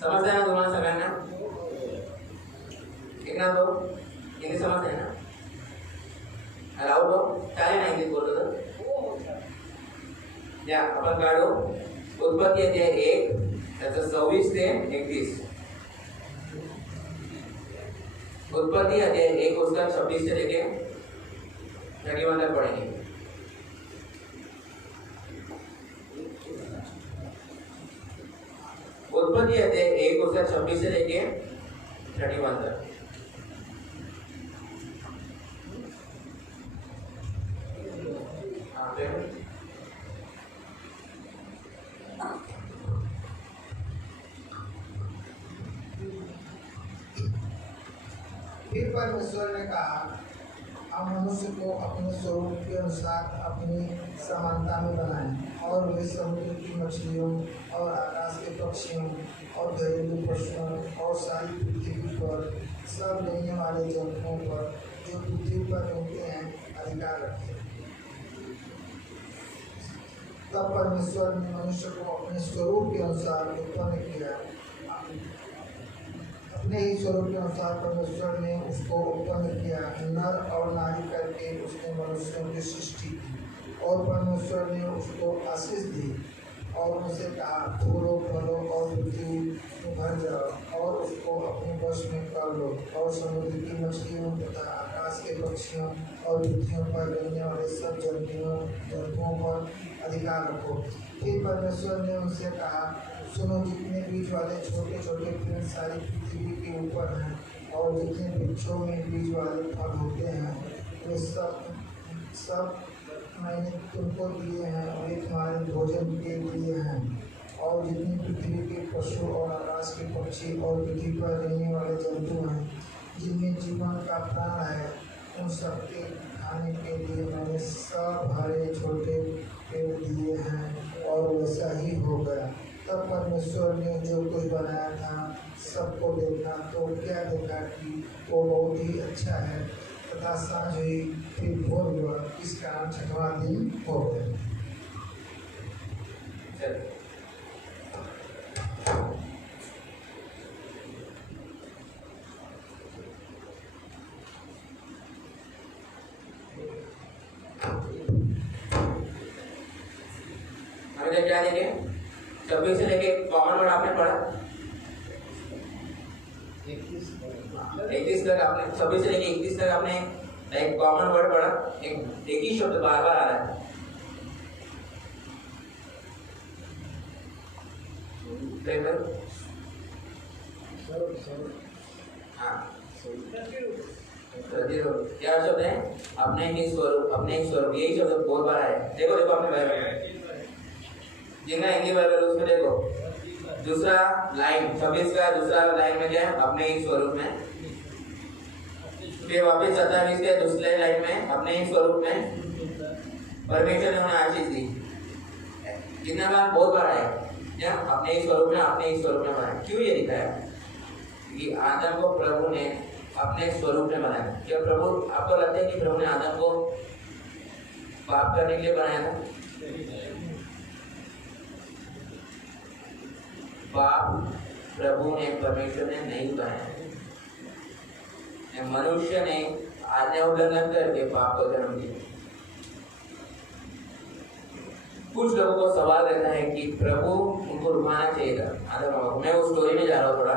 समजते ना तुम्हाला सगळ्यांना? एक ना दो हिंदी समजते ना? राहुल भाऊ चालेल ना इंग्लिश बोलतो तर? या आपण काढू उत्पत्ती अध्याय 1 त्याचं 26 ते 31. उत्पत्ति अध्याय 1 उसका 26 से लेके 31 तक पढ़ेंगे. उत्पत्ति अध्याय 1 उसका 26 से लेके 31 तक. फिर परमेश्वर ने कहा, हम मनुष्य को अपने स्वरूप के अनुसार अपनी समानता में बनाएं और वे समुद्र की मछलियों और आकाश के पक्षियों और घरेलू पशुओं और सारी पृथ्वी पर सब लेने वाले जंतुओं पर जो पृथ्वी पर रहते हैं अधिकार रखें. तब परमेश्वर ने मनुष्य को अपने स्वरूप के अनुसार उत्पन्न किया. अपने ही स्वरूप के अनुसार परमेश्वर ने उसको उत्पन्न किया, नर और नारी करके उसने मनुष्यों की सृष्टि की. और परमेश्वर ने उसको आशीष दी और उनसे कहा, फूलो फलो और पृथ्वी में भर जाओ और उसको अपने वश में कर लो और समुद्र की मछलियों तथा आकाश के पक्षियों और पृथ्वी पर रहने वाले सब जंतुओं पर अधिकार रखो. फिर परमेश्वर ने उनसे कहा, सुनो, जितने बीज वाले छोटे छोटे पेड़ सारी पृथ्वी के ऊपर हैं और जितने वृक्षों में बीज वाले फल होते हैं वे सब मैंने तुमको दिए हैं, वे तुम्हारे भोजन के लिए हैं. और जितनी पृथ्वी के पशु और आकाश के पक्षी और पृथ्वी पर रहने वाले जंतु हैं जिनमें जीवन का प्राण है, उन सबके खाने के लिए मैंने सब हरे छोटे पेड़ दिए हैं. और वैसा ही हो गया. तब परमेश्वर ने जो कुछ बनाया था सबको देखा तो क्या देखा कि वो बहुत ही अच्छा है. तथा सांझ हुई, फिर भोर हुआ, इस कारण 6वां दिन हो गया. हमें क्या देंगे? 26 से लेके कॉमन वर्ड आपने पढ़ा 31 तक आपने 26 से लेके 31 तक आपने एक कॉमन वर्ड पढ़ा. एक ही शब्द बार बार आ रहा है. हाँ, क्या शब्द है? अपने ही स्वरूप, अपने ही स्वरूप, यही शब्द बहुत बार आया. देखो देखो अपने बाइबल जिनका हिंदी बाइबल उसमें देखो दूसरा लाइन 26 का दूसरा लाइन में क्या है? अपने ही स्वरूप में. फिर वापस 27 के दूसरे लाइन में अपने ही स्वरूप में परमेश्वर ने उन्हें आशीष दी. कितना बार? बहुत बार आया क्या? अपने ही स्वरूप में, अपने ही स्वरूप में बनाया. क्यों ये लिखा है? कि आदम को प्रभु ने अपने स्वरूप में बनाया. क्या प्रभु, आपको लगता है कि प्रभु ने आदम को पाप करने के लिए बनाया था? पाप प्रभु ने, परमेश्वर ने नहीं बनाया. मनुष्य ने आज्ञा उल्लंघन करके पाप को जन्म दिया. कुछ लोगों को सवाल रहता है कि प्रभु उनको रुकाना चाहिए था आदम हवा को. मैं उस स्टोरी में जा रहा हूँ थोड़ा.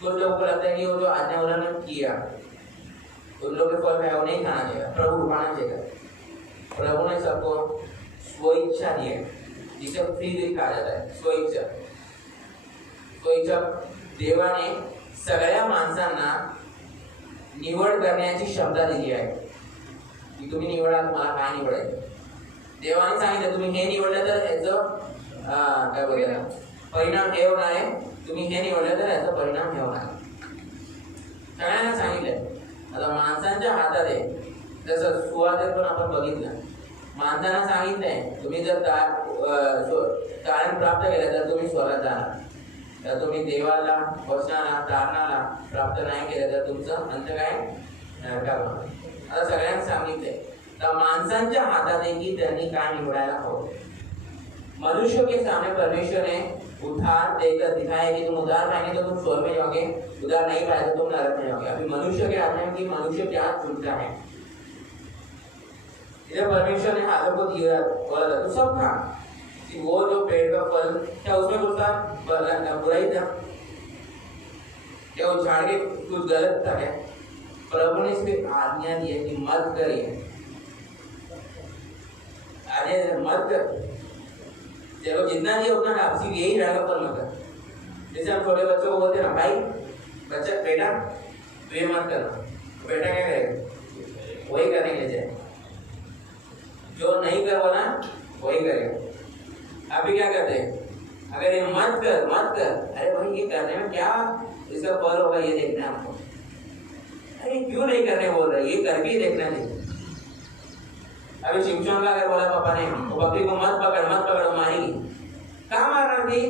कुछ लोगों को लगता है कि वो जो आज्ञा उल्लंघन किया उन लोगों के फल है वो नहीं खाना चाहिए, प्रभु रुकाना चाहिए. प्रभु ने सबको स्वेच्छा दी है, जिसे फ्री विल कहा जाता है. स्वेच्छा देवाने सगळ्या माणसांना निवड करण्याची क्षमता दिली आहे की तुम्ही निवडा, तुम्हाला काय निवडायचं. देवाने सांगितलं तुम्ही हे निवडलं तर याचं काय बोलूया परिणाम हे होणार आहे, तुम्ही हे निवडलं तर याचा परिणाम हे होणार. सगळ्यांना सांगितलंय. आता माणसांच्या हातात आहे. जसं सुवातेत पण आपण बघितलं, माणसांना सांगितलंय तुम्ही जर तारण प्राप्त केलं तर तुम्ही स्वर्गात जाणार, तर तुम्ही देवाला, वचनाला, तारणाला प्राप्त नहीं केलं तर तुमचं अंत काय नरकात होणार. आता सगळ्यांना सांगितलंय. तर माणसांच्या हातात आहे की त्यांनी काय निवडायला हवं. मनुष्य के सामने परमेश्वर ने उधार देकर दिखाया कि तुम उधार पाएंगे तो तुम स्वर्ग में जाओगे, उधार नहीं पाए तो तुम नरक में जाओगे। अभी मनुष्य के हाथ में कि मनुष्य क्या चुनता है। इधर परमेश्वर ने आदम को दिया बोला था तो सब खा, कि वो जो पेड़ का फल क्या उसमें कुछ था बुराई था क्या, वो झाड़ के कुछ गलत था क्या? प्रभु ने इसकी आज्ञा दी है कि मत करिए, आज्ञा मत कर, चलो जितना दिया उतना खा, सिर्फ यही रहेगा फल मत कर। जैसे हम छोटे बच्चों को बोलते हैं ना, भाई बच्चा बेटा तो ये मत करना, बेटा क्या करेगा? वही करने के लिए, जो नहीं करवाना वही करेगा। अभी क्या करते हैं, अगर ये मत कर मत कर, अरे भाई ये करने में क्या इसका फल होगा ये देखना है आपको, अरे क्यों नहीं करने बोल रहे, ये करके ही देखना चाहिए। अभी शिमशोन का अगर बोला पापा ने वो बकरी को मत पकड़ मारेगी, कहाँ मारना थी?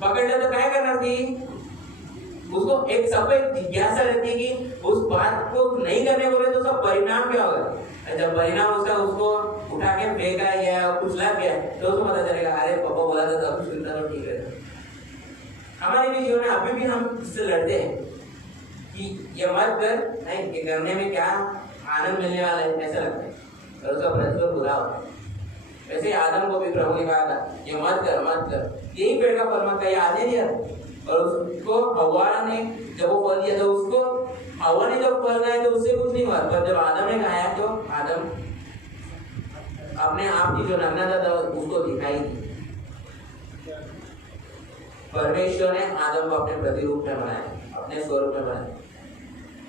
पकड़ ले तो क्या करना थी? उसको एक सब एक जिज्ञासा रहती है कि उस बात को नहीं करने बोले तो सब परिणाम क्या होगा। जब परिणाम उसका उसको उठा के फेंका या कुछ लग गया तो उसको पता चलेगा अरे पापा बोला था तब सुनता तो ठीक है। हमारे भी जीवन में अभी भी हम इससे लड़ते हैं कि ये मत कर, नहीं ये करने में क्या आनंद मिलने वाला है ऐसा लगता है और उसका प्रतिफल बुरा होता है। वैसे आदम को भी प्रभु ने कहा था ये मत कर, यही पेड़ का फल मत खाइए, आने दिया और उसको हवा ने जब वो फल दिया तो उसको हवा ने जब फल खाया तो उससे कुछ नहीं हुआ, पर जब आदम ने खाया तो आदम अपने आप की जो नग्नता था उसको दिखाई दी। परमेश्वर ने आदम को अपने प्रतिरूप में बनाया, अपने स्वरूप में बनाया,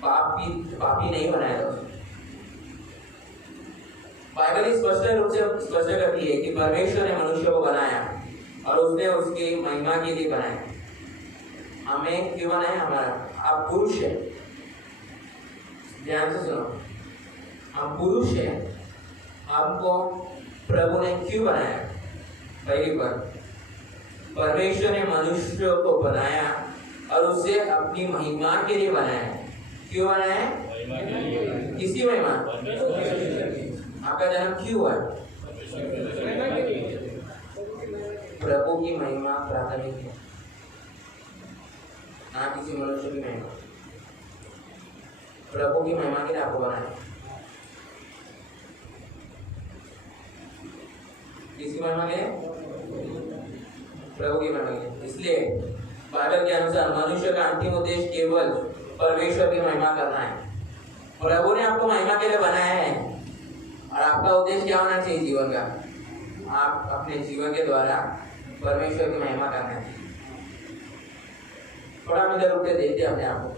पापी नहीं बनाया था। बाइबल स्पष्ट रूप से स्पष्ट करती है कि परमेश्वर ने मनुष्य को बनाया और उसने उसकी महिमा के लिए बनाया। हमें क्यों बनाया? हमारा आप पुरुष है, ध्यान से सुनो, हम पुरुष है, हमको प्रभु ने क्यों बनाया? पहली बार परमेश्वर ने मनुष्य को बनाया और उसे अपनी महिमा के लिए बनाया। क्यों बनाया? किसकी महिमा? आपका जन्म क्यों हुआ? प्रभु की महिमा प्राथमिक है, ना किसी मनुष्य की महिमा। प्रभु की महिमा के लिए आपको बनाया। किसकी महिमा के लिए? प्रभु की महिमा के लिए। इसलिए बाइबल के अनुसार मनुष्य का अंतिम उद्देश्य केवल परमेश्वर की महिमा करना है। प्रभु ने आपको महिमा के लिए बनाया है और आपका उद्देश्य क्या होना चाहिए जीवन का? आप अपने जीवन के द्वारा परमेश्वर की महिमा करना है। थोड़ा हम इधर रुके देखते अपने आप को,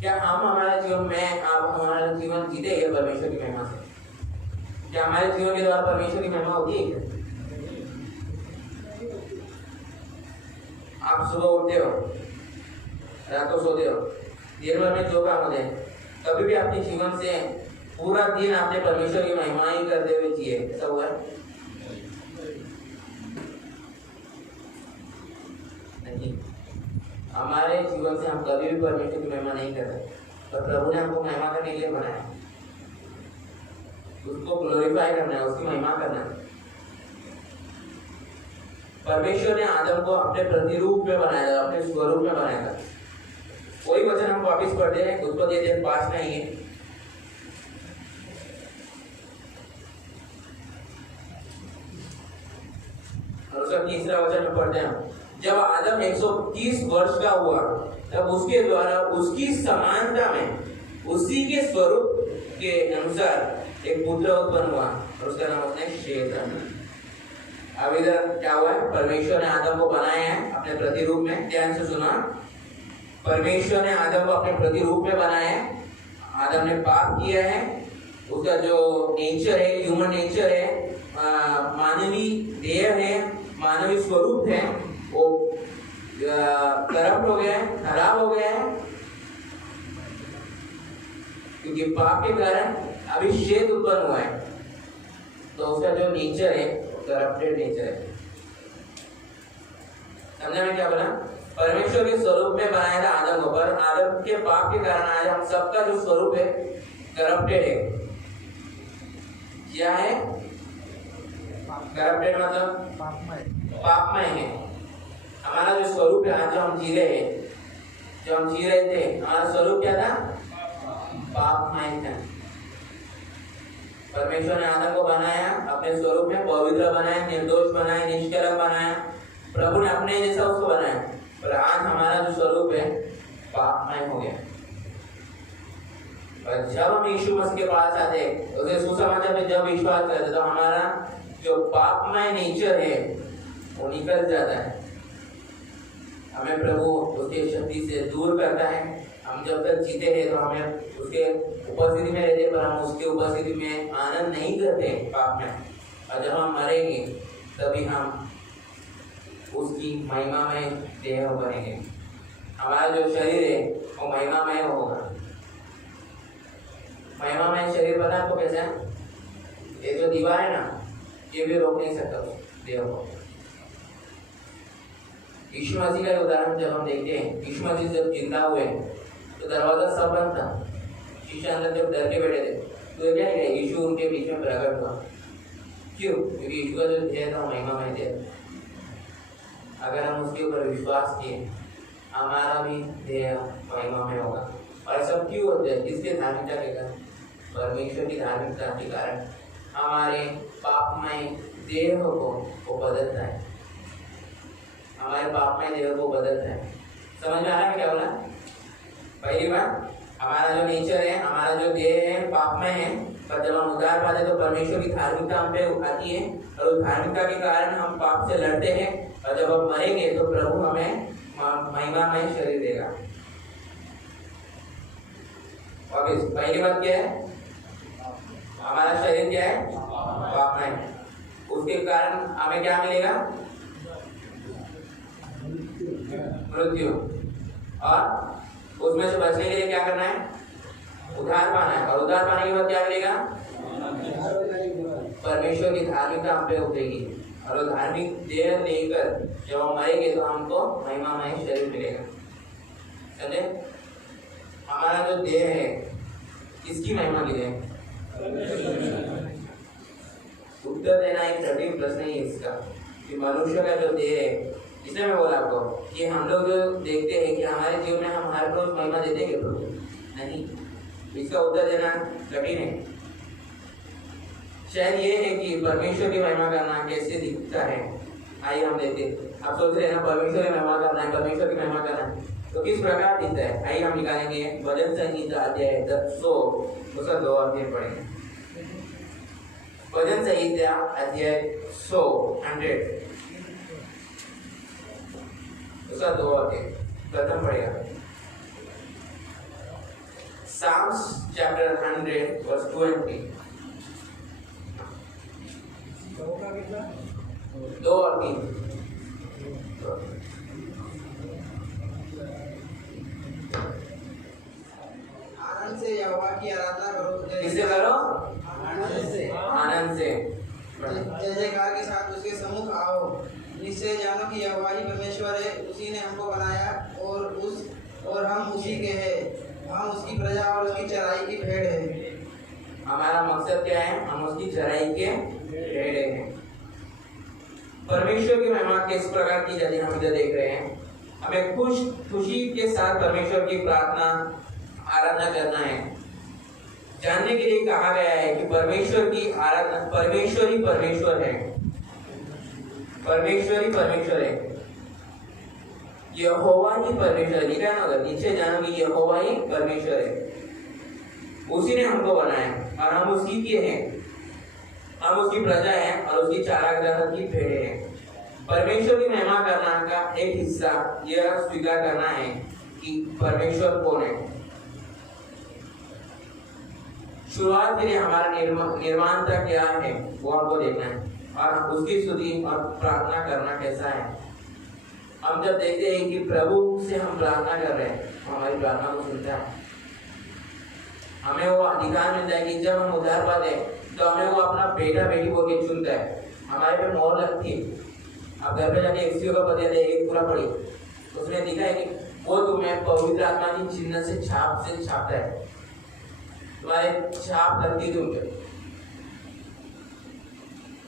क्या हम हमारे जीवन में आप हमारा जीवन जीते हैं परमेश्वर की महिमा से? क्या हमारे जीवन के द्वारा परमेश्वर की महिमा होती है? आप सुबह उठते हो, रात को सोते हो, दिन भर में जो काम होते हैं, कभी भी अपने जीवन से पूरा दिन आपने परमेश्वर की महिमा ही करते हुए जिए, ऐसा हुआ है? नहीं। हमारे जीवन से हम कभी भी परमेश्वर की महिमा नहीं कर रहे, पर प्रभु ने हमको महिमा करने के लिए बनाया, उसको ग्लोरीफाई करना है, उसकी महिमा करना है। परमेश्वर ने आदम को अपने प्रतिरूप में बनाया था, अपने स्वरूप में बनाया था। वही वचन हम वापिस पढ़ते हैं, उसको दे पास नहीं है। और उसका तीसरा वचन में पढ़ते हैं, जब आदम 130 वर्ष का हुआ तब उसके द्वारा उसकी समानता में उसी के स्वरूप के अनुसार एक पुत्र उत्पन्न हुआ और उसका नाम उसने शेत रखा। अब इधर क्या हुआ है? परमेश्वर ने आदम को बनाया है अपने प्रतिरूप में। ध्यान से सुना, परमेश्वर ने आदम को अपने प्रतिरूप में बनाया है। आदम ने पाप किया है, उसका जो नेचर है, ह्यूमन नेचर है, मानवीय देह है, मानवीय स्वरूप है, वो करप्ट हो गया है, खराब हो गया है, क्योंकि पाप के कारण अभी शेत उत्पन्न हुआ है। तो उसका जो नेचर है करप्टेड नेचर है। समझा मैं क्या बोला? परमेश्वर के स्वरूप में बनाया था आदम को, पर आदम के पाप के कारण आज हम सबका जो स्वरूप है करप्टेड है। क्या है करप्टेड? मतलब पापमय है। हमारा जो स्वरूप है, आज जो हम जी रहे थे, हमारा स्वरूप क्या था? पापमय था। परमेश्वर ने आदम को बनाया, अपने स्वरूप में पवित्र बनाया, निर्दोष बनाया, निष्कलंक बनाया। प्रभु ने अपने जैसा उसको बनाया। पर आज हमारा जो स्वरूप है पापमय हो गया। और जब हम यीशु मसीह के पास आते, उसे सुसमाचार में जब विश्वास करते, तो हमारा जो पापमय नेचर है वो निकल जाता है। हमें प्रभु उसके शक्ति से दूर करता है। हम जब तक जीते हैं तो हमें उसके उपस्थिति में रहते, पर हम उसके उपस्थिति में आनंद नहीं करते पाप में। और जब हम मरेंगे तभी हम उसकी महिमामय देह बनेंगे। हमारा जो शरीर है वो महिमामय होगा। महिमामय शरीर बना तो कैसे? ये जो दीवार है ना, ये भी रोक नहीं सकता देह को। यीशु मसीह का उदाहरण जब हम देखते हैं, यीशु मसीह जब जिंदा हुए तो दरवाजा सब बंद था। यीशु अंदर जब डर के बैठे थे तो क्या है, यीशु उनके बीच में प्रकट हुआ। क्यों? क्योंकि यीशु का जो देह था महिमामय देह। अगर हम उसके ऊपर विश्वास किए, हमारा भी देह महिमामय होगा। और सब क्यों होता है? किसके धार्मिकता के कारण? परमेश्वर की धार्मिकता के कारण हमारे पापमय देह को वो बदलता है। हमारे पापमय देह को बदलता है। समझ में आ रहा है क्या बोला? पहली बात, हमारा जो नेचर है, हमारा जो देह है पापमय है, पर जब हम उद्धार पाते तो परमेश्वर की धार्मिकता हम पे आती है और उस धार्मिकता के कारण हम पाप से लड़ते हैं। और जब हम मरेंगे तो प्रभु हमें महिमामय शरीर देगा। वापिस पहली बात क्या है? हमारा शरीर क्या है? पापमय। उसके कारण हमें क्या मिलेगा? मृत्यु। और उसमें से बचने के लिए क्या करना है? उद्धार पाना है। और उद्धार पाने के बाद क्या मिलेगा? परमेश्वर की धार्मिकता हम पे उतरेगी। और वो धार्मिक देह लेकर जब हम मरेंगे तो हमको महिमामय शरीर मिलेगा। समझे? हमारा जो देह है किसकी महिमा के लिए? उत्तर देना एक कठिन प्रश्न ही है इसका, कि मनुष्य का जो देह है, इसलिए मैं बोला आपको कि हम लोग जो देखते हैं कि हमारे जीवन में हम हर रोज महिमा देते हैं प्रभु, नहीं, इसका उत्तर देना कठिन है। शायद ये है कि परमेश्वर की महिमा करना कैसे दिखता है। आइए हम देखते हैं। आप सोच रहे हैं ना परमेश्वर की महिमा करना है, परमेश्वर की महिमा करना है, तो किस प्रकार दिखता है? आइए हम निकालेंगे भजन संहिता अध्याय 100 उसका 2 अध्याय पढ़ेंगे। भजन संहिता अध्याय 100 उसका 2 अध्याय प्रथम पढ़ेगा। Psalms chapter 100 verse 20। 2 और 3। आनंद से यहोवा की आराधना करो। किससे करो? आनंद से। जय जयकार के साथ उसके सम्मुख आओ। निश्चय जानो कि यहोवा ही परमेश्वर है, उसी ने हमको बनाया और हम उसी के हैं। हम उसकी प्रजा और उसकी चराई की भेड़ है। हमारा मकसद क्या है? हम उसकी चराई के भेड़ हैं। परमेश्वर की महिमा किस प्रकार की जाती है हम इधर देख रहे हैं। हमें खुशी के साथ परमेश्वर की प्रार्थना आराधना करना है। जानने के लिए कहा गया है कि परमेश्वर की आराधना, परमेश्वर ही परमेश्वर है, परमेश्वर ही परमेश्वर है, यहोवा ही परमेश्वर। लिखा है ना उधर नीचे, जानो कि यहोवा ही परमेश्वर है। उसी ने हमको बनाया और हम उसकी के हैं, हम उसकी प्रजा हैं और उसकी चारागाह की भेड़ें हैं। परमेश्वर की महिमा करना का एक हिस्सा यह स्वीकार करना है कि परमेश्वर कौन है। शुरुआत के लिए हमारा निर्माणता क्या है वो हमको देखना है और उसकी स्तुति और प्रार्थना करना कैसा है। हम जब देखते हैं कि प्रभु से हम प्रार्थना कर रहे हैं, हमारी प्रार्थना को सुनता है। हमें वो अधिकार मिलता है कि जब हम उद्धार पाते हैं तो हमें वो अपना बेटा बेटी बोल के चुनता है। हमारे पे मोहर लगती है। आप घर पे जाके एक्सियो का पता है, एक पूरा पढ़ी, उसने लिखा है कि वो तुम्हें पवित्र आत्मा की चिन्ह से छापता है, तुम्हारे छाप लगती है तुम पे।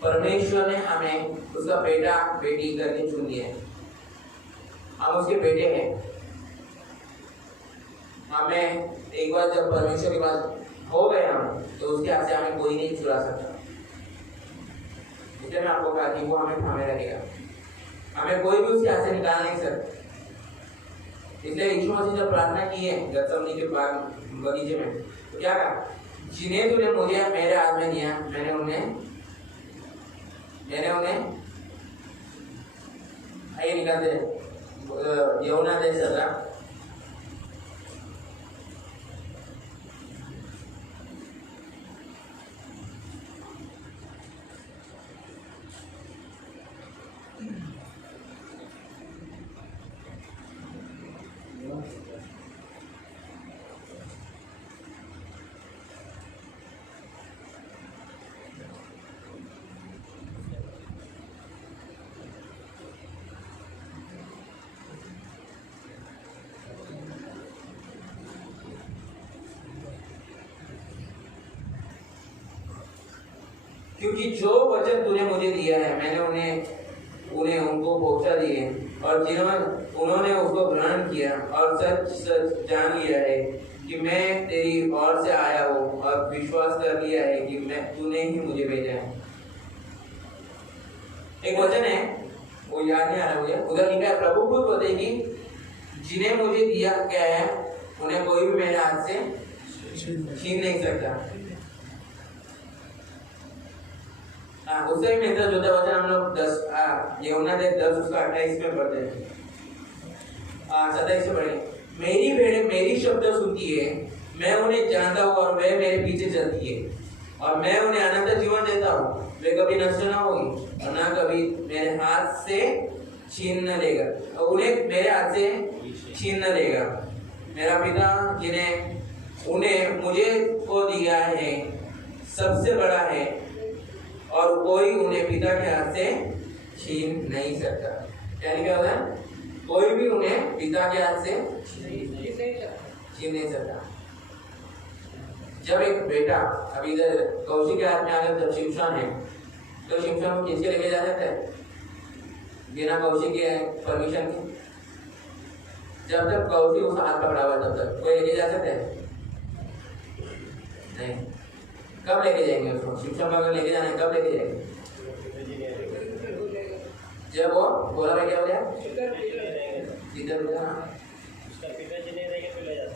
परमेश्वर ने हमें उसका बेटा बेटी करके चुन लिया है। हम उसके बेटे हैं। हमें एक बार जब परमेश्वर के पास हो गए हम, तो उसके हाथ से हमें कोई नहीं छुड़ा सकता। इसलिए मैं आपको कहा कि वो हमें थामे रखेगा, हमें कोई भी उसके हाथ से निकाल नहीं सकता। इसलिए यीशु मसीह जब प्रार्थना की है गतसमनी के बगीचे में, तो क्या कहा? जिन्हें तूने मुझे मेरे हाथ में दिया, मैंने उन्हें आइए निकालते यूहन्ना 10:17। क्योंकि जो वचन तूने मुझे दिया है, मैंने उन्हें उनको पहुंचा दिए, और उन्होंने उसको ग्रहण किया और सच जान लिया है कि मैं तेरी ओर से आया हूँ, और विश्वास कर लिया है कि तूने ही मुझे भेजा है। एक वचन है, वो याद नहीं आ रहा मुझे, उधर लिखा है, प्रभु खुद बताए कि जिन्हें मुझे दिया क्या है, उन्हें कोई भी मेरे हाथ से छीन नहीं सकता। उससे ही मिलता जुलता वचन हम लोग यूहन्ना 10 उसका 28 में पढ़ते हैं। 27 में पढ़े, मेरी भेड़ें मेरी शब्द सुनती है, मैं उन्हें जानता हूँ और वे मेरे पीछे चलती है, और मैं उन्हें अनंत जीवन देता हूँ। वे कभी नष्ट न होगी और न कभी मेरे हाथ से छीन न लेगा, और उन्हें मेरे हाथ से छीन न लेगा। मेरा पिता उन्हें मुझे को दिया है सबसे बड़ा है, और कोई उन्हें पिता के हाथ से छीन नहीं सकता। यानी क्या होता है? कोई भी उन्हें पिता के हाथ से छीन नहीं सकता। जब एक बेटा अभी इधर कौशिक के हाथ में आ गया, जब शिमशोन है, तो शिमशोन को किसके लेके जा सकता है? बिना कौशिक के परमिशन के। जब तक कौशिक उसका हाथ पकड़ा हुआ तब तक कोई लेके जा सकता है? नहीं। कब लेके जाएंगे उसको? शिमशोन को अगर लेके जाना है, कब लेके जाएंगे? जब वो बोला भाई क्या हो गया?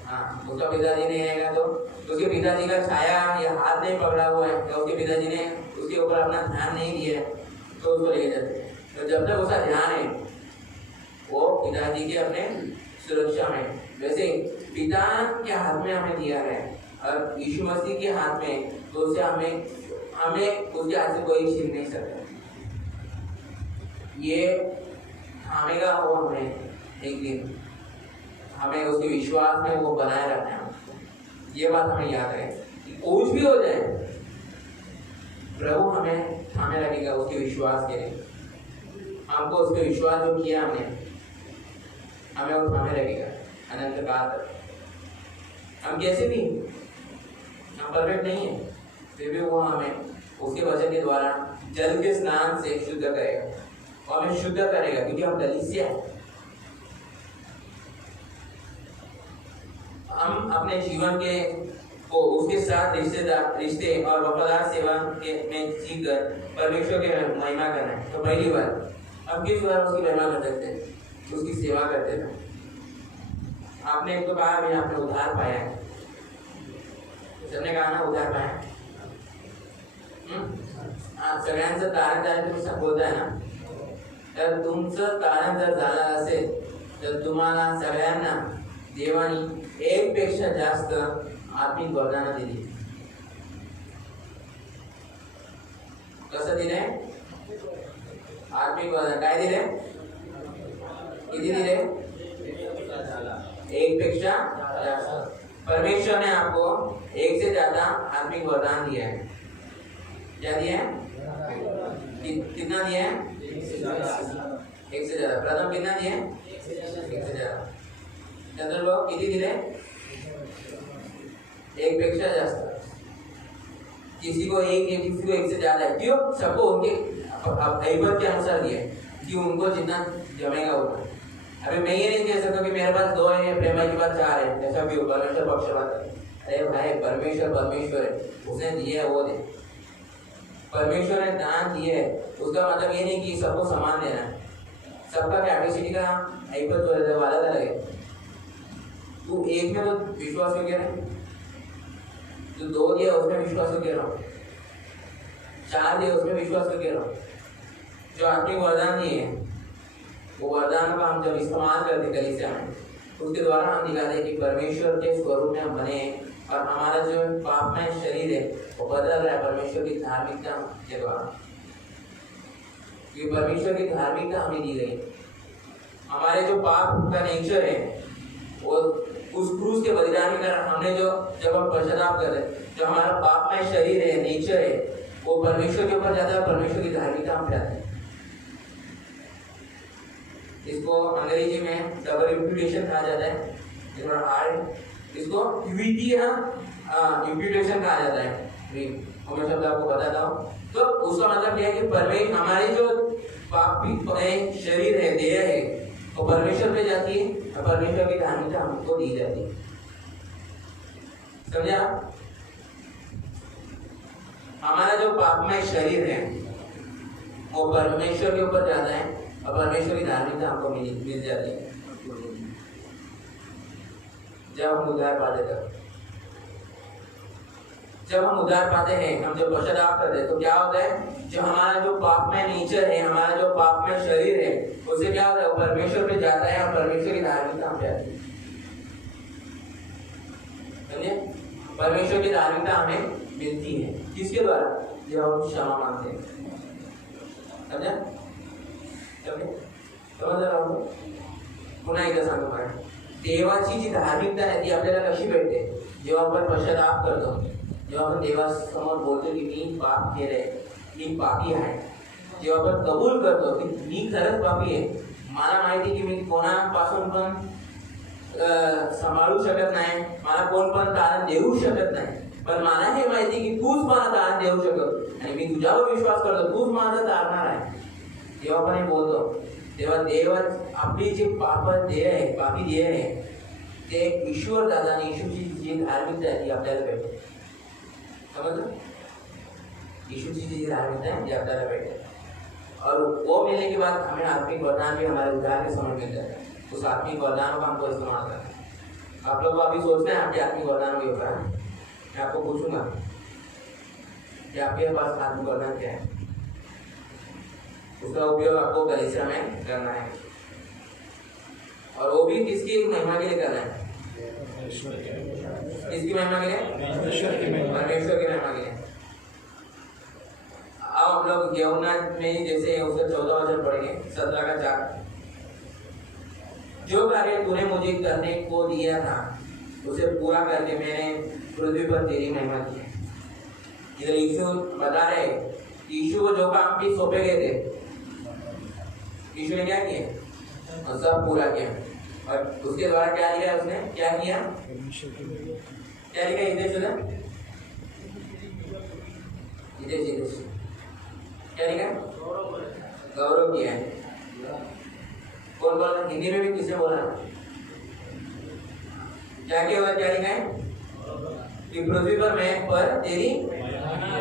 हाँ, उसका पिताजी नहीं रहेगा तो उसके पिताजी का छाया या हाथ नहीं पकड़ा हुआ है, या उसके पिताजी ने उसके ऊपर अपना ध्यान नहीं दिया है, तो उसको लेके जाते हैं। तो जब तक उसका ध्यान है वो पिताजी के अपने सुरक्षा में, वैसे पिता के हाथ में हमें दिया है, और यीशु मसीह के हाथ में, तो उसे हमें उसके हाथ से कोई छीन नहीं सकता। ये थामेगा वो हमें एक दिन, हमें उसके विश्वास में वो बनाए रखना है। ये बात हमें याद है कि कुछ भी हो जाए, प्रभु हमें थामे रखेगा उसके विश्वास के लिए। हमको उसके विश्वास जो किया हमने, हमें वो थामे रखेगा अनंत काल तक। हम कैसे भी, हम परफेक्ट नहीं है, फिर भी वो हमें उसके वचन के द्वारा जल के स्नान से शुद्ध करेगा, और हमें शुद्ध करेगा, क्योंकि हम कलीसिया हैं। हम अपने जीवन के को उसके साथ रिश्ते और वफादार सेवा के में जीकर परमेश्वर के महिमा करना है। तो पहली बार हम किस बार उसकी महिमा कर सकते हैं? उसकी सेवा करते हैं। आपने एक तो कहा भी आपने उद्धार पाया है, सबने कहा ना उद्धार पाया। सगळ्यांचं तारण झालं तुम्ही सब बोलताय ना, तर तुमचं तारण जर झालं असेल तर तुम्हाला सगळ्यांना देवानी एक पेक्षा जास्त आत्मिक वरदान दिली। कसं दिले? आत्मिक वरदान काय दिले? किती दिले? एक पेक्षा जास्त। परमेश्वर ने आपको एक से ज्यादा आत्मिक वरदान दिया है। क्या दिया है? कितना दिया है? एक से ज्यादा। प्रथम कितना दिया है? एक से ज्यादा। चंद्र लोग किती दिले? एक पेक्षा जास्त। किसी को एक है, किसी को एक से ज्यादा है। क्यों? सबको उनके ऐबत के अनुसार दिया है कि उनको जितना जमेगा उतना। अभी मैं ये नहीं कह सकता कि मेरे पास 2 है, प्रेमा के पास 4 है, ऐसा भी परमेश्वर पक्षपात है। अरे भाई परमेश्वर है, उसने दिया है वो दे। परमेश्वर ने दान दिए है, उसका मतलब ये नहीं कि सबको समान देना है। सबका कैपेसिटी का हाइपर तो अलग अलग है। तू एक में तो विश्वास क्यों कह रहा है? जो 2 दिया उसमें विश्वास क्यों कह रहा हूँ? 4 दिया उसमें विश्वास क्यों कह रहा हूँ? जो आत्मिक वरदान दिए हैं वो वरदान का हम जब इस्तेमाल करते कलीसिया में, उसके द्वारा हम दिखाते कि परमेश्वर के स्वरूप में हम बने और हमारा जो पापमय शरीर है वो बदल रहा है परमेश्वर की धार्मिकता के द्वारा। ये परमेश्वर की धार्मिकता हमें दी गई। हमारे जो पाप का नेचर है वो उस क्रूस के बलिदान के कारण हमने जो जब हम पश्चाताप कर रहे हैं, जो हमारा पापमय शरीर है, नेचर है, वो परमेश्वर के ऊपर जाता है, परमेश्वर की धार्मिकता हम पे आती है। इसको अंग्रेजी में डबल इम्प्यूटेशन कहा जाता है, थोड़ा हार्ड। इसको द्वितीय इम्प्यूटेशन कहा जाता है। मैं शब्द आपको बताता हूँ। तो उसका मतलब क्या है कि परमेश्वर हमारे जो पापी शरीर है, देह है, वो परमेश्वर पे जाती है और परमेश्वर की धार्मिकता हमको दी जाती है। समझा? हमारा जो पापमय शरीर है वो परमेश्वर के ऊपर जाता है और परमेश्वर की धार्मिकता हमको मिल जाती है जब हम उद्धार पाते तक। जब हम उद्धार पाते हैं, हम जब पश्चाताप करते हैं तो क्या होता है? जो हमारा जो पापमय नेचर है, हमारा जो पापमय शरीर है, उससे क्या होता है? वो परमेश्वर पे जाता है और परमेश्वर की धार्मिकता हम पे आती है। समझे? परमेश्वर की धार्मिकता हमें मिलती है किसके द्वारा? जब हम क्षमा मांगते हैं। समझा? समझ रहा हूँ? पुन्हा एकदा सांगतो मला, देवाची जी धार्मिकता आहे ती आपल्याला कशी भेटते? जेव्हा आपण पश्चाताप करतो, जेव्हा आपण देवासमोर बोलतो की मी पाप केलंय, मी पापी आहे, जेव्हा आपण कबूल करतो की मी खरंच पापी आहे, मला माहिती की मी कोणापासून पण सांभाळू शकत नाही, मला कोण पण तारण देऊ शकत नाही, पण मला हे माहिती की तूच मला तारण देऊ शकतो आणि मी तुझ्यावर विश्वास करतो, तूच मला तारणार आहे। जेव्हा आपण हे बोलतो तेव्हा देव आपली जी पापी देह आहे ते ईश्वर दादा आणि ईश्वरची जी धार्मिकता आहे ती आपल्याला भेटते। समझ? ईश्वरची जी धार्मिकता है ये आपल्याला भेटते और वो मिलने के बाद हमें आत्मिक वरदान भी हमारे उद्धार के समय मिल जाता है। उस आत्मिक वरदान का हमको इस्तेमाल करना है। आप लोग को अभी सोचना है आपके आत्मिक वरदान भी होगा। मैं आपको पूछूंगा कि आपके पास आत्मिक वरदान क्या है, उसका उपयोग आपको कलीसिया में करना है और वो भी किसकी महिमा के लिए करना है? किसकी महिमा के लिए? परमेश्वर की महिमा के लिए। अब हम लोग यहुन्ना में जैसे उसका 14 वचन पढ़ेंगे 17 का 4, जो कार्य तूने मुझे करने को दिया था उसे पूरा करके मैंने पृथ्वी पर तेरी महिमा की। इधर यीशु बता रहे यीशु को जो काम भी सौंपे गए थे यीशु ने क्या किया? और सब पूरा किया और उसके द्वारा क्या लिया? उसने क्या किया? क्या लिखा? इधर सुना, इधर क्या लिखा? गौरव किया है। कौन बोला? हिंदी में भी किसने बोला? क्या लिखा है? कि पृथ्वी पर तेरी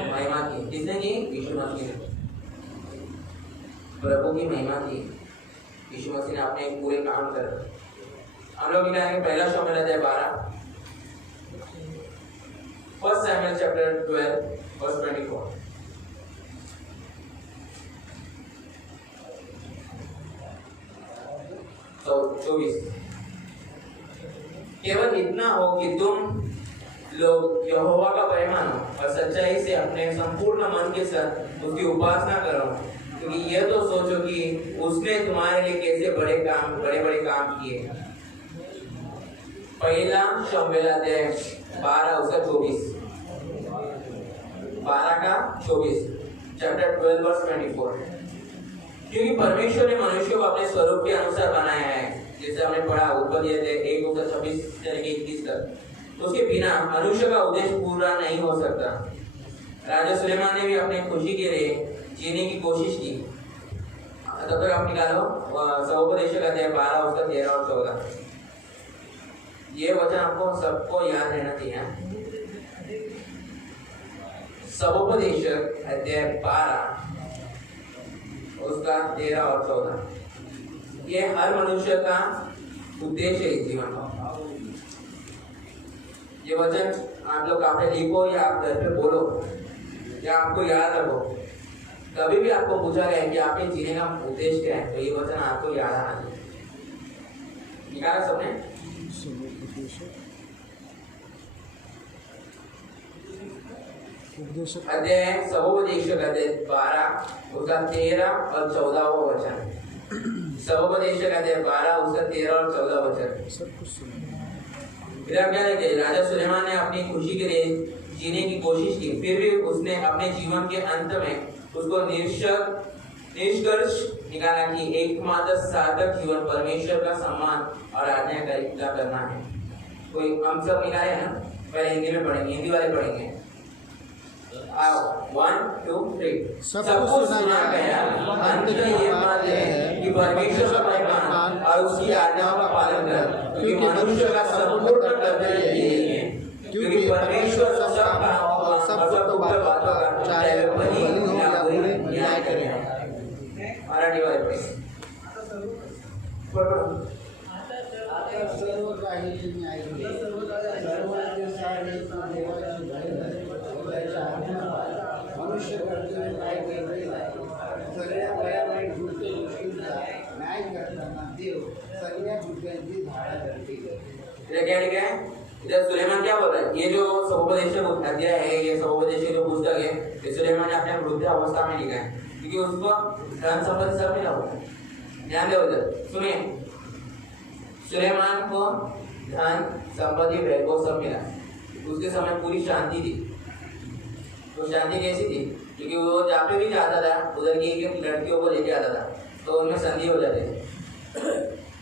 महिमा की। किसने की? यीशु मसीह ने। प्रभु की महिमा की यीशु मसीह ने अपने पूरे काम कर। हम लोग निकालेंगे पहला शमूएल अध्याय 12, 1 Samuel chapter 12 verse 24। तो 24 केवल इतना हो कि तुम लोग यहोवा का भय मानो और सच्चाई से अपने संपूर्ण मन के साथ उसकी उपासना करो, क्योंकि यह तो सोचो कि उसने तुम्हारे लिए कैसे बड़े बड़े काम किए। पहला शमूएल अध्याय 12 उसका 24, 12 का 24, चैप्टर 12 वर्स 24। क्योंकि परमेश्वर ने मनुष्य को अपने स्वरूप के अनुसार बनाया है, जैसे हमने पढ़ा उत्पत्ति 1:26 से 21 तक। उसके बिना मनुष्य का उद्देश्य पूरा नहीं हो सकता। राजा सुलेमान ने भी अपने खुशी के लिए जीने की कोशिश की। तब तक आप निकालो समुपदेशक अध्याय 12 उसका 13 और 14। ये वचन आपको सबको याद रहना चाहिए। समुपदेशक अध्याय 12 उसका 13 और 14। ये हर मनुष्य का उद्देश्य है जीवन का। ये वचन आप लोग आपने लिखो या आप घर पे बोलो या आपको याद रखो। कभी भी आपको पूछा गया कि आपके जीने का उद्देश्य क्या है, तो ये वचन आपको याद आना चाहिए। निकाला सबने? अध्याय समुपदेशक अध्याय 12 उसका 13 और 14 वचन। समुपदेशक अध्याय 12 उसका 13 और 14 वचन। फिर आप क्या देखते हैं, राजा सुलेमान ने अपनी खुशी के लिए जीने की कोशिश की, फिर भी उसने अपने जीवन के अंत में उसको निष्कर्ष निकाला कि एकमात्र सार्थक जीवन परमेश्वर का सम्मान और आज्ञाकारिता करना है। कोई हम सब निकाले हैं ना? पहले हिंदी में पढ़ेंगे, हिंदी वाले पढ़ेंगे। 1 2 3 सब कुछ सुना गया, अंत में ये बात है कि परमेश्वर का परिपालन और उसकी आज्ञाओं का पालन कर, क्योंकि मनुष्य का संपूर्ण कर्तव्य यही है। क्योंकि परमेश्वर सब कामों का सब गुप्त बातों का चाहे वे भली या बुरी न्याय करेगा। मराठी वाले पढ़ेंगे। क्या लिखा है इधर? सुलेमान क्या बोल रहा है? ये जो समुपदेशक अध्याय है, ये समुपदेशक जो पुस्तक है, ये सुलेमान ने अपने वृद्ध अवस्था में लिखा है, क्योंकि उसको धन संपत्ति सब मिला हुआ है। ध्यान दो उधर, सुनिए। सुलेमान को धन संपत्ति वैभव सब मिला, उसके समय पूरी शांति थी। तो शांति कैसी थी? क्योंकि वो जहाँ पे भी जाता था उधर की एक लड़कियों को लेके आता था, तो उनमें संधि हो जाती थी।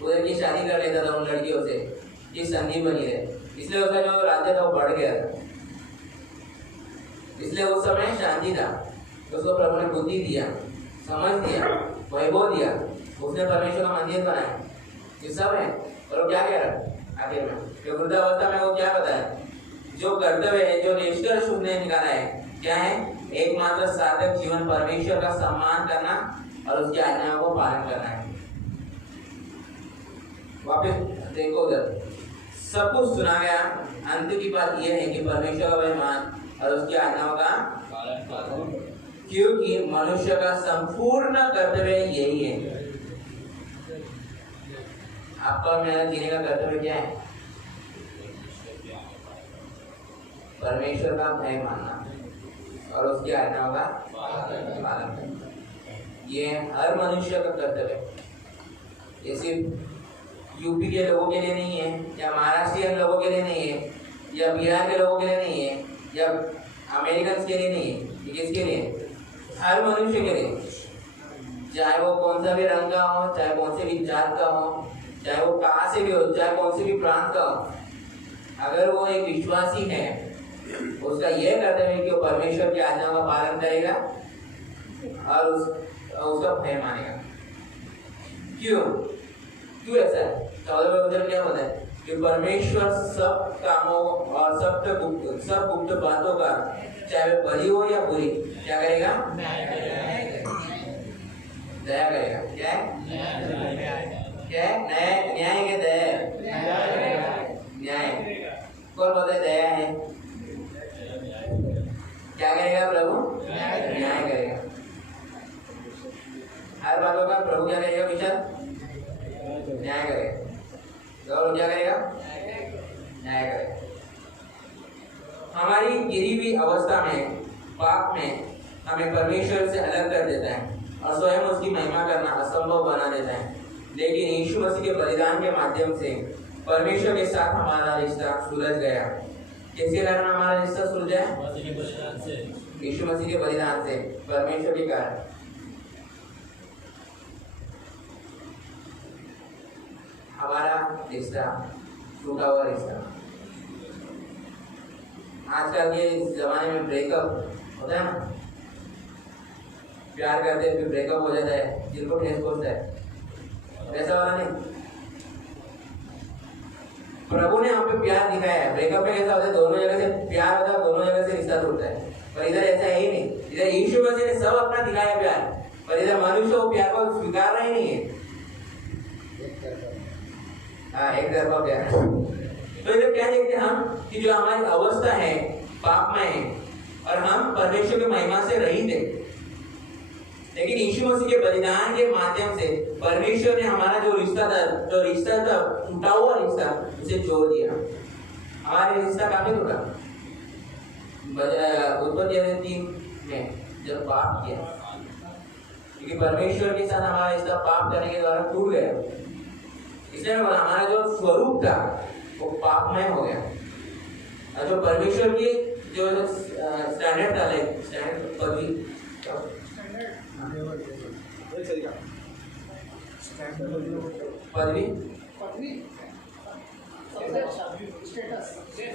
उधर की शादी कर लेता था उन लड़कियों से, ये संधि बनी है। इसलिए उसका जो राज्य था वो बढ़ गया था, इसलिए उस समय शांति था। तो उसको प्रभु ने बुद्धि दिया, समझ दिया, वैभव दिया, उसने परमेश्वर का मंदिर बनाया। ये सब है। और वो क्या कह रहा है आखिर में? वृद्धावस्था में वो क्या बताया? जो कर्तव्य है, जो निष्कर्ष उसने निकाला है, क्या है? एकमात्र सार्थक जीवन परमेश्वर का सम्मान करना और उसकी आज्ञाओं को पालन करना है। वापस देखो उधर, सब कुछ सुना गया, अंत की बात यह है कि परमेश्वर का महिमान और उसकी आज्ञाओं का पालन, क्योंकि मनुष्य का संपूर्ण कर्तव्य यही है। आपका मेरा जीने का कर्तव्य क्या है? परमेश्वर का भय मानना और उसकी आज्ञाओं का पालन करना। ये हर मनुष्य का कर्तव्य है। ये सिर्फ यूपी के लोगों के लिए नहीं है, या महाराष्ट्रियन लोगों के लिए नहीं है, या बिहार के लोगों के लिए नहीं है, या अमेरिकन के लिए नहीं है। ये किसके लिए? हर मनुष्य के लिए, चाहे वो कौन सा भी रंग का हो, चाहे कौन से भी जात का हो, चाहे वो कहाँ से भी हो, चाहे कौन से भी प्रांत का हो। अगर वो एक विश्वासी है, उसका यह कर्तव्य है कि वो परमेश्वर की आज्ञा का पालन करेगा और उसका भय मानेगा। क्यों ऐसा है? 14वें वचन क्या बोलता है कि परमेश्वर सब कामों और सब गुप्त बातों का, चाहे वे भली हो या बुरी, क्या करेगा? दया करेगा। क्या है? न्याय के दया। न्याय कौन बोलता है? दया है। क्या करेगा प्रभु? न्याय करेगा। हर बातों का प्रभु क्या करेगा? विचार न्याय करेगा। गौरव क्या करेगा? न्याय करेगा। हमारी गिरी हुई अवस्था में, पाप में, हमें परमेश्वर से अलग कर देता है और स्वयं उसकी महिमा करना असंभव बना देता है। लेकिन यीशु मसीह के बलिदान के माध्यम से परमेश्वर के साथ हमारा रिश्ता सुलझ गया। किसके कारण हमारा रिश्ता सुलझा है? यीशु मसीह के बलिदान से, परमेश्वर के कारण। हमारा रिश्ता टूटा हुआ रिश्ता। आजकल के जमाने में ब्रेकअप होता है ना, प्यार करते हैं फिर ब्रेकअप हो जाता है, जिनको ठेस पहुंचता है, वैसा वाला नहीं। प्रभु ने हम पे प्यार दिखाया है। ब्रेकअप में कैसा होता है, दोनों जगह से प्यार होता है, दोनों जगह से रिश्ता टूटता है, पर इधर ऐसा है ही नहीं। इधर यीशु मसीह ने सब अपना दिखाया प्यार, पर इधर मनुष्य वो प्यार को स्वीकार रहा ही नहीं है। हाँ, एक तरफा प्यार। तो इधर क्या देखते हैं हम कि जो हमारी अवस्था है पाप में है और हम परमेश्वर की महिमा से रहित है, लेकिन यीशु मसीह के बलिदान के माध्यम से परमेश्वर ने हमारा जो रिश्ता था टूटा हुआ रिश्ता, उसे जोड़ दिया। हमारे रिश्ता काफी टूटा। उत्पत्ति 3 में जब पाप किया, क्योंकि परमेश्वर के साथ हमारा रिश्ता पाप करने के द्वारा टूट गया, इसलिए बोला हमारा जो स्वरूप था वो पापमय हो गया। और जो परमेश्वर की जो स्टैंडर्ड था, स्टैंडर्ड पदवी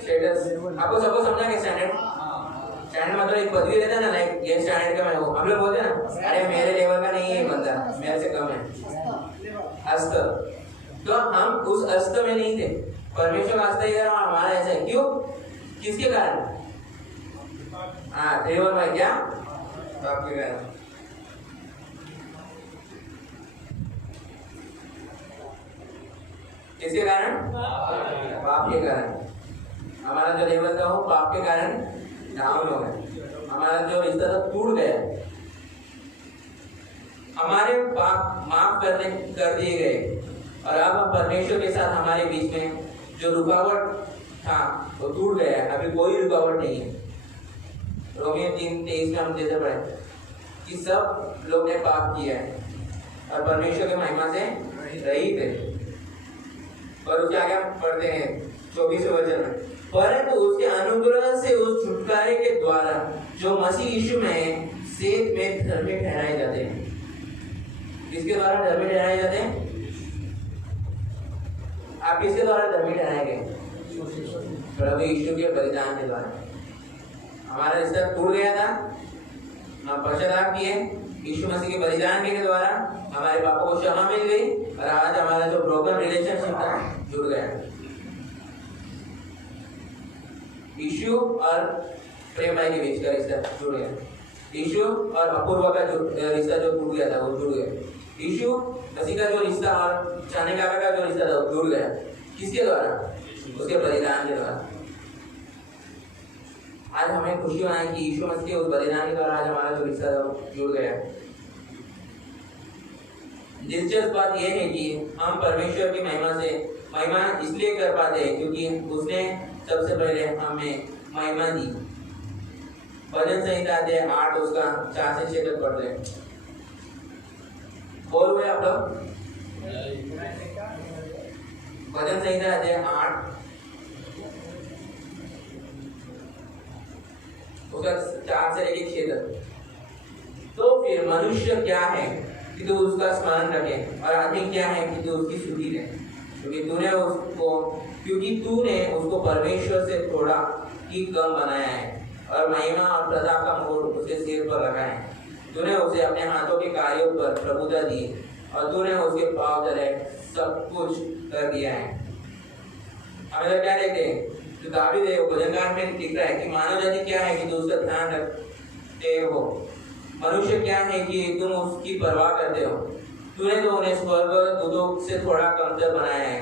स्टेटस आपको सबको समझा क्या? स्टैंडर्ड मतलब एक पदवी रहता है ना, लाइक ये स्टैंडर्ड का मैं हूँ। हम लोग बोलते हैं ना, अरे मेरे लेवल का नहीं है बंदा, मेरे से कम है, अस्तर। तो हम उस अस्तर में नहीं थे, परमेश्वर का अस्तर इधर हमारा ऐसा है। क्यों? किसके कारण? हाँ, देवर भाई क्या आपके कारण? किसके कारण? पाप के कारण। हमारा जो लेवल था वो पाप के कारण डाउन हो गया, हमारा जो रिश्ता था टूट गया। हमारे पाप माफ कर दिए गए और अब हम परमेश्वर के साथ हमारे बीच में जो रुकावट था वो टूट गया। अभी कोई रुकावट नहीं है। रोमियो 3:23 में हम जैसे पढ़े कि सब लोग ने पाप किया है और परमेश्वर की महिमा से रहित है। और उसके आगे हम पढ़ते हैं 24वें वचन में, परंतु उसके अनुग्रह से उस छुटकारे के द्वारा जो मसीह यीशु में सेत में धर्मी ठहराए जाते हैं। किसके द्वारा धर्मी ठहराए जाते हैं? आप किसके द्वारा धर्मी ठहराए गए? प्रभु यीशु के बलिदान के द्वारा। हमारा रिश्ता टूट गया था, हम पश्चाताप किए, यीशु मसीह के बलिदान के द्वारा हमारे पापों को क्षमा मिल गई और आज हमारा जो ब्रोकन रिलेशनशिप था जुड़ गया। यीशु और प्रेम भाई के बीच का रिश्ता जुड़ गया। यीशु और अपूर्वा का जो रिश्ता जो टूट गया था वो जुड़ गया। यीशु मसीह का जो रिश्ता और चाने का जो रिश्ता था वो जुड़ गया। किसके द्वारा? उसके बलिदान के द्वारा। आज हमें खुशी होना है कि यीशु मसीह के उस बलिदान के द्वारा आज हमारा जो रिश्ता था वो जुड़ गया। दिलचस्प बात यह है कि हम परमेश्वर की महिमा इसलिए कर पाते हैं क्योंकि उसने सबसे पहले हमें महिमा दी। भजन संहिता 8 उसका 4 से 6 तक पढ़ते हैं। बोल हुए आप लोग? भजन संहिता 8 उसका 4 से लेकर 6 तक। तो फिर मनुष्य क्या है कि तू उसका स्मरण रखे और आदमी क्या है कि तू उसकी स्तुति दे, क्योंकि तूने उसको परमेश्वर से थोड़ा ही कम बनाया है और महिमा और प्रताप का मुकुट उसके सिर पर रखा है। तूने उसे अपने हाथों के कार्यों पर प्रभुता दी और तूने उसके पांव तले सब कुछ कर दिया है। हमें तो क्या देखते हैं, जो दावीद है वो भजनकार में दिख रहा है कि मानव जाति क्या है कि तुम उसका ध्यान रखते हो, मनुष्य क्या है कि तुम उसकी परवाह करते हो। तूने तो उन्हें स्वर्ग दूतों से थोड़ा कमतर बनाया है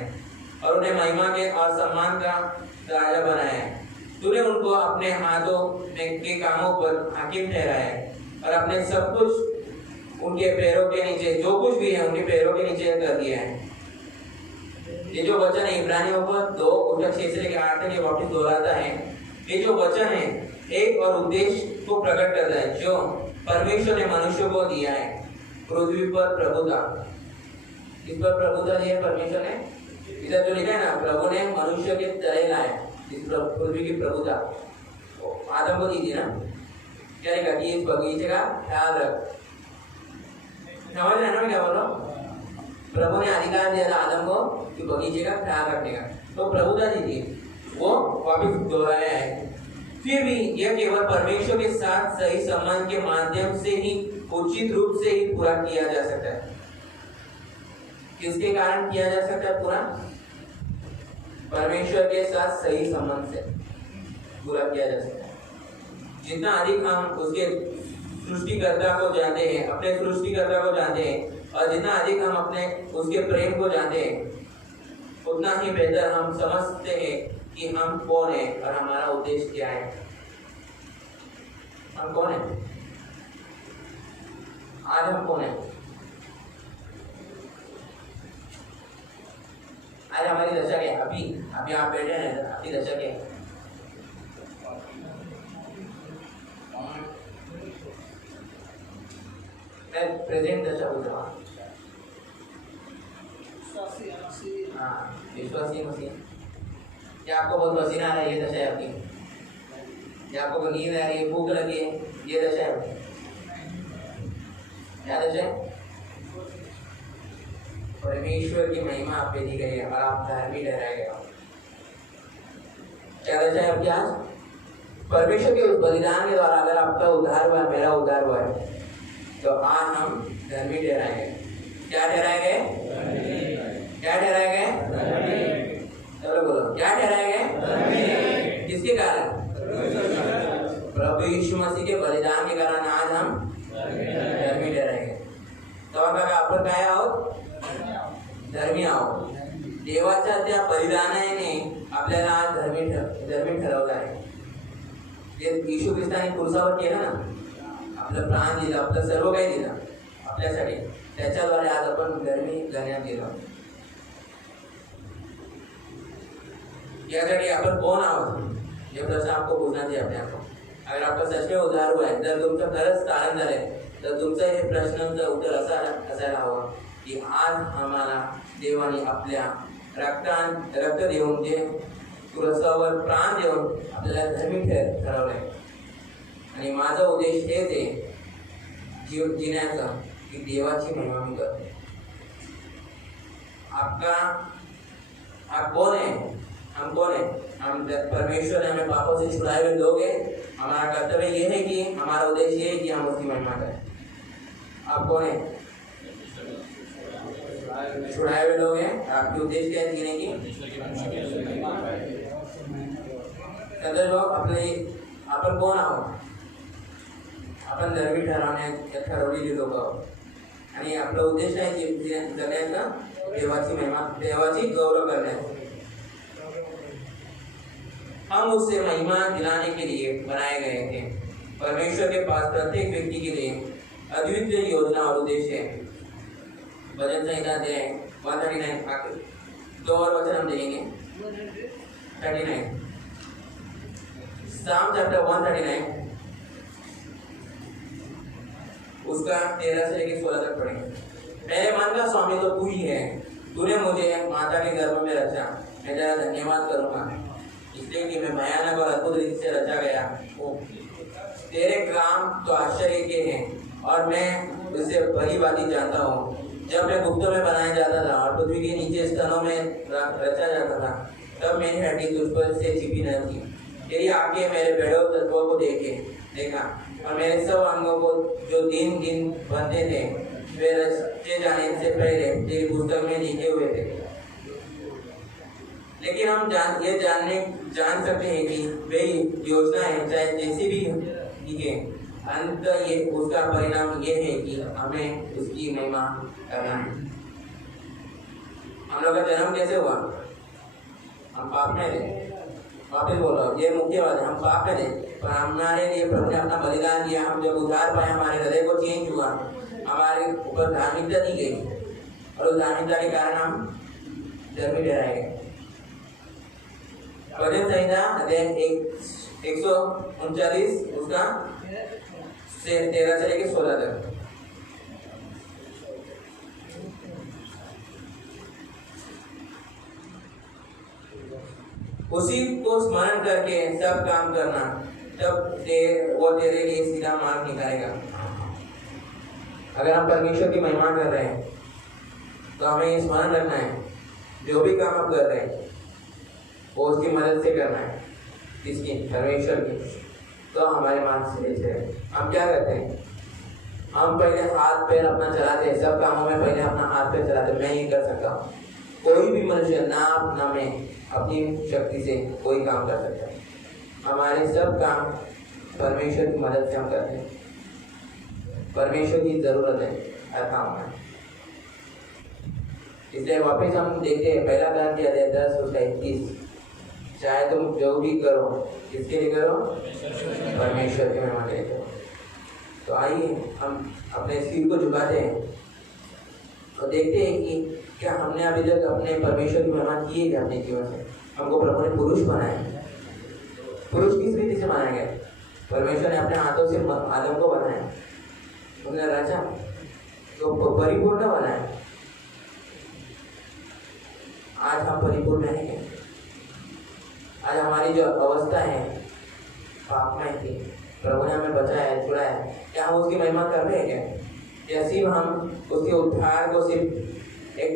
और उन्हें महिमा के और सम्मान का राजा बनाया है। तूने उनको अपने हाथों के कामों पर हाकिम ठहराया है और अपने सब कुछ उनके पैरों के नीचे, जो कुछ भी है उनके पैरों के नीचे कर दिया है। ये जो वचन है इब्रानियों पर 2:6 से लेकर 8 तक ये वापस दोहराता है। ये जो वचन है एक और उद्देश्य को प्रकट करता है जो परमेश्वर ने मनुष्य को दिया है, पृथ्वी पर प्रभुता। इस पर प्रभुता दी है परमेश्वर ने। इधर जो लिखा है ना, प्रभु ने मनुष्य के तले लाए इस पृथ्वी की प्रभुता आदम को दी थी ना। क्या लिखा कि इस बगीचे का ख्याल रख। समझ रहे ना मैं क्या बोल रहा हूँ? प्रभु ने अधिकार दिया था आदम को कि बगीचे का ख्याल रखने का, तो प्रभुता दी थी, वो वापिस दोहराया है। फिर भी यह केवल परमेश्वर के साथ सही संबंध के माध्यम से ही उचित रूप से ही पूरा किया जा सकता है। किसके कारण किया जा सकता है पूरा? परमेश्वर के साथ सही संबंध से पूरा किया जा सकता है। जितना अधिक हम उसके सृष्टिकर्ता को जानते हैं, अपने सृष्टिकर्ता को जानते हैं, और जितना अधिक हम अपने उसके प्रेम को जानते हैं, उतना ही बेहतर हम समझते हैं कि हम कौन है और हमारा उद्देश्य क्या है। हम कौन है? आज हम कौन है? आज हमारी दशा क्या है? अभी आप बैठे हैं, आपकी दशा क्या है? मैं प्रेजेंट दशा पूछ रहा हूँ। हाँ, विश्वासी मसीह। क्या आपको बहुत पसीना आ रहा है? ये दशा है आपकी। क्या आपको नींद आ रही है, भूख लगी है? ये दशा है आपकी। क्या दशा है? परमेश्वर की महिमा आप पे दी गई है और आप धार्मिक ठहराए गए हो। क्या दशा है आपकी आज? परमेश्वर के उस बलिदान के द्वारा अगर आपका उद्धार हुआ, मेरा उद्धार हुआ है, तो आज हम धर्मी ठहराए गए। क्या ठहराए गए? क्या ठहराए गए? चलो बोलो, क्या ठहराए गए? किसके कारण? प्रभु यीशु मसीह के बलिदान के कारण आज हम धर्मी ठहराए गए। तो आपण काय आहोत? धर्मी आहोत। देवाच्या त्या बलिदानाने आपल्याला आज धर्मी ठरवलं आहे। जे येशू ख्रिस्ताने क्रूसावर केलं ना, आपलं प्राण दिलं, आपलं सर्व काही दिलं आपल्यासाठी, त्याच्याद्वारे आज आपण धर्मी करण्यात गेलो। यासाठी आपण कोण आहोत हे प्रश्न आपको पूछना चाहिए अपने आप को। अगर आपका सच में उद्धार हुआ है, जर तुमचं खरंच तारण झालंय, तर तुमचं हे प्रश्नांचं उत्तर असायला हवं की आज आम्हाला देवाने आपल्या रक्त देऊन, जे क्रूसावर प्राण देऊन आपल्याला धर्मी ठरवलंय। आणि माझा उद्देश हेच आहे जिण्याचा, की देवाची महिमा मी करतो। आप कौन है? हम कौन है? हम परमेश्वर ने हमें पापों से छुड़ाए हुए लोग हैं। हमारा कर्तव्य ये है कि हमारा उद्देश्य ये है कि हम उसकी महिमा करें। आप कौन है? छुड़ाए हुए लोग हैं। आपके उद्देश्य क्या है जीने की? लोग आपण कोण आहोत? आपण धर्मी ठरवलेली लोक आहोत आणि आपला उद्देश आहे जगण्याचा देवाची महिमा, देवाची गौरव करण्याचा। हम उससे महिमा दिलाने के लिए बनाए गए थे। परमेश्वर के पास प्रत्येक व्यक्ति के लिए अद्वितीय योजना और उद्देश्य है। भजन संहिता 139 दो और वचन हम देखेंगे। 39 साम चैप्टर 139 उसका 13 से लेकर 16 तक पढ़ेंगे। मेरे मन का स्वामी तो तू ही है, तूने मुझे माता के गर्भ में रचा, मैं तेरा धन्यवाद करूंगा इसलिए कि मैं भयानक और अद्भुत रीति से रचा गया। तेरे काम तो आश्चर्य के हैं और मैं उसे भली भांति जानता हूँ। जब मैं गुप्त में बनाया जाता था और पृथ्वी के नीचे स्तनों में रचा जाता था, तब मेरी हड्डी तुझ पर से छिपी न थी। तेरी आंखें मेरे बेड़ों तत्वों को देखा और मेरे सब अंगों को जो दिन दिन बनते थे वे रचे जाने से पहले तेरी पुस्तक में लिखे हुए थे। लेकिन हम जान सकते हैं कि वे योजनाएं चाहे जैसी भी लिखे, अंत ये उसका परिणाम ये है कि हमें उसकी महिमा करना है। हम लोग का जन्म कैसे हुआ? हम पाप में थे। वापिस बोलो, ये मुख्य बात है, हम पाप में थे, पर हमारे लिए प्रभु ने अपना बलिदान दिया। हम जब उद्धार पाए, हमारे हृदय को चेंज हुआ, हमारे ऊपर धार्मिकता दी गई और उस धार्मिकता के कारण हम धर्मी ठहराए गए। भजन संहिता अध्याय 139 उसका 13 से लेकर 16 तक। उसी को स्मरण करके सब काम करना, तब वो तेरे लिए सीधा मार्ग निकालेगा। अगर हम परमेश्वर की महिमा कर रहे हैं तो हमें ये स्मरण रखना है, जो भी काम हम कर रहे हैं वो उसकी मदद से करना है। किसकी? परमेश्वर की। तो हमारे मानसिक से हम क्या करते हैं? हम पहले हाथ पैर अपना चलाते हैं, सब कामों में पहले अपना हाथ पैर चलाते हैं। मैं ये कर सकता हूँ। कोई भी मनुष्य ना आप ना मैं अपनी शक्ति से कोई काम कर सकता है। हमारे सब काम परमेश्वर की मदद से हम करते हैं। परमेश्वर की जरूरत है हर काम में। इसलिए वापस हम देखते हैं पहला काम किया है 10:21, चाहे तुम जो भी करो किसके लिए करो? परमेश्वर के महिमा के लिए करो। तो आइए हम अपने सिर को झुकाते हैं और देखते हैं कि क्या हमने अभी तक अपने परमेश्वर की महिमा की है क्या अपने जीवन से? हमको प्रभु ने पुरुष बनाया है। पुरुष किस रीति से बनाया गया? परमेश्वर ने अपने हाथों से आदम को बनाया, उसने रचा तो परिपूर्ण बनाया। आज हम परिपूर्ण नहीं है। आज हमारी जो अवस्था है पाप में थी, प्रभु ने हमें बचाया है, छुड़ाया है। क्या हम उसकी महिमा कर रहे हैं क्या? या सिर्फ हम उसके उद्धार को सिर्फ एक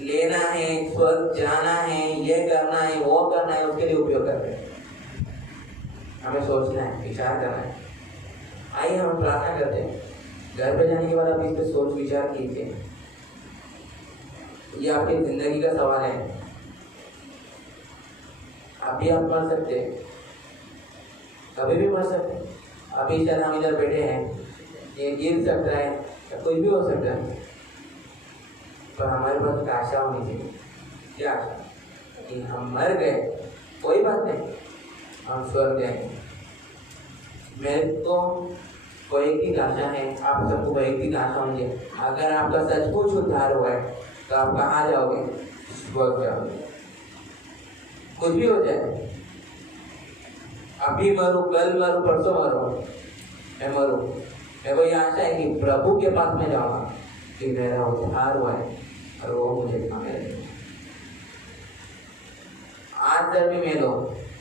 लेना है, स्वर्ग जाना है, ये करना है, वो करना है, उसके लिए उपयोग कर रहे हैं? हमें सोचना है, विचार करना है। आइए हम प्रार्थना करते हैं। घर पे जाने के बाद आप इस पर सोच विचार कीजिए। ये आपकी जिंदगी का सवाल है। अभी आप मर सकते हैं, कभी भी मर सकते हैं। अभी शायद हम इधर बैठे हैं, ये गिर सकता है या कुछ भी हो सकता है, पर हमारे पास एक आशा होनी चाहिए। क्या आशा? कि हम मर गए, कोई बात नहीं, हम स्वर्ग जाएंगे। मेरे तो वैयक्तिक आशा है, आप सबको वैयक्तिक आशा होंगे। अगर आपका सचमुच उद्धार हुआ है तो आप कहाँ जाओगे? स्वर्ग जाओगे। कुछ भी हो जाए, अभी मरो, कल मरो, परसों मरो, मैं मरूं, मेरे को ये आशा है कि प्रभु के पास में जाऊंगा कि मेरा उद्धार हुआ है और वो मुझे थामे रखेगा। आज जर मी मेलो,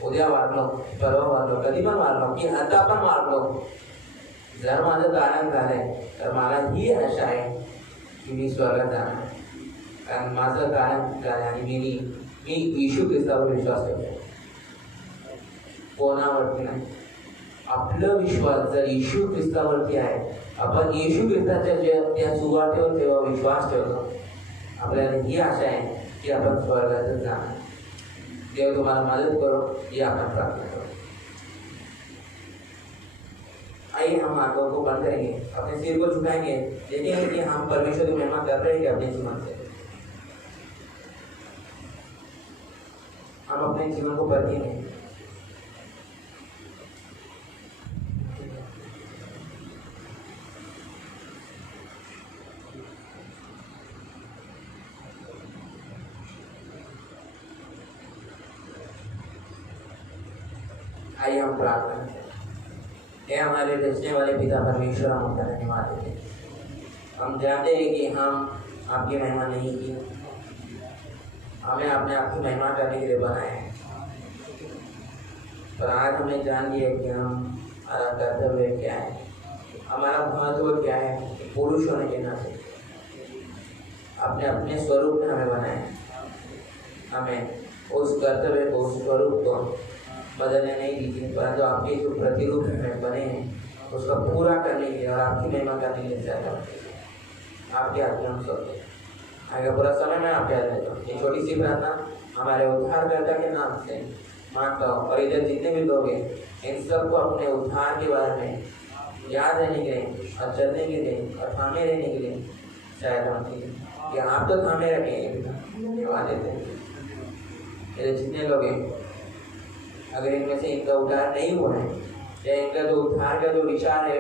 उद्या वारलो, परवा वारलो, कधी पण वारलो, की आता पण वारलो, जर माझं कारण झालंय तर मला ही आशा आहे की मी स्वर्गात जाणार. कारण माझं कारण झालं आणि मी येशू ख्रिस्तावर विश्वास करतो, कोणावरती नाही. आपलं विश्वास जर येशू ख्रिस्तावरती आहे, आपण येशू ख्रिस्ताच्या त्या सुवार्तेवर तेव्हा विश्वास ठेवतो, आपल्याला ही आशा आहे की आपण स्वर्गातच जाणार. देव तुम्हाला मदत करो, ये आपण प्रार्थना करो. आइए हम आंखों को बंद करेंगे, अपने सिर को झुकाएंगे, देखेंगे कि हम परमेश्वर की महिमा कर रहे हैं अपने जीवन से. हम अपने जीवन को परखेंगे. आइए हम प्रार्थना करें. हे हमारे रचने वाले पिता परमेश्वर, हम आपका धन्यवाद देते हैं. हम जानते हैं कि हम आपकी महिमा नहीं की, हमें अपने आपकी महिमा करने के लिए बनाए हैं, पर आज हमने जान लिया कि हमारा कर्तव्य क्या है, हमारा महत्व क्या है. पुरुष होने के नाते आपने अपने स्वरूप में हमें बनाया है. हमें उस कर्तव्य को, उस स्वरूप को बदलने नहीं दीजिए, परंतु आपके जो प्रतिरूप में बने हैं उसका पूरा करने के लिए और आपकी महिमा करने के लिए चाहता हूँ. आपके हाथ में हम सब आगे पूरा समय में आपके हाथ रहता हूँ. ये छोटी सी प्रार्थना हमारे उद्धारकर्ता के नाम से मांगता हूँ. और इधर जितने भी लोग हैं, इन सबको अपने उद्धार के बारे में याद रहने के लिए और चलने के लिए और थामे रहने के लिए चाहता हूँ कि आप तो थामे रखेंगे. धन्यवाद देते हैं. इधर जितने लोग हैं, अगर इनमें से इनका उद्धार नहीं हुआ है या इनका जो उद्धार का जो विचार है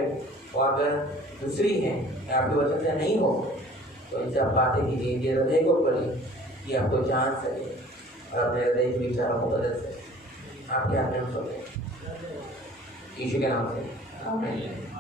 वो अगर दूसरी है या आपके वचन से नहीं हो, तो इनसे आप बातें कीजिए, इनके हृदय को पढ़िए कि आपको जान सके और अपने हृदय के विचारों को बदल सके. आपके हाथ में हम सब यीशु के नाम से आमीन.